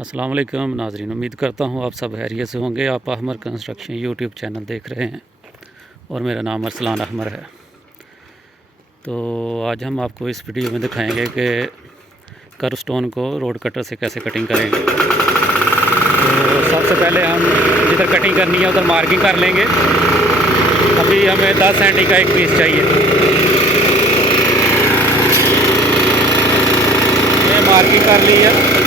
अस्सलाम वालेकुम नाज़रीन, उम्मीद करता हूँ आप सब खैरियत से होंगे। आप अहमर कंस्ट्रक्शन यूट्यूब चैनल देख रहे हैं और मेरा नाम अरसलान अहमर है। तो आज हम आपको इस वीडियो में दिखाएंगे कि कर्व स्टोन को रोड कटर से कैसे कटिंग करेंगे। तो सबसे पहले हम जिधर कटिंग करनी है उधर मार्किंग कर लेंगे। अभी हमें 10 सेंटी का एक पीस चाहिए। ये मार्किंग कर ली है।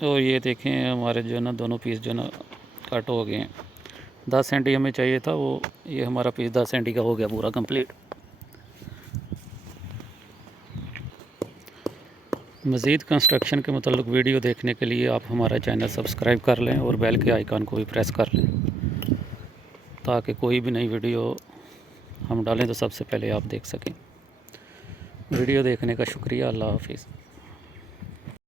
तो ये देखें, हमारे जो है ना दोनों पीस जो है ना कट हो गए हैं। 10 सेंटी हमें चाहिए था, वो ये हमारा पीस 10 सेंटी का हो गया पूरा कंप्लीट। मज़ीद कंस्ट्रक्शन के मतलब वीडियो देखने के लिए आप हमारा चैनल सब्सक्राइब कर लें और बेल के आइकन को भी प्रेस कर लें, ताकि कोई भी नई वीडियो हम डालें तो सबसे पहले आप देख सकें। वीडियो देखने का शुक्रिया। अल्लाह हाफिज़।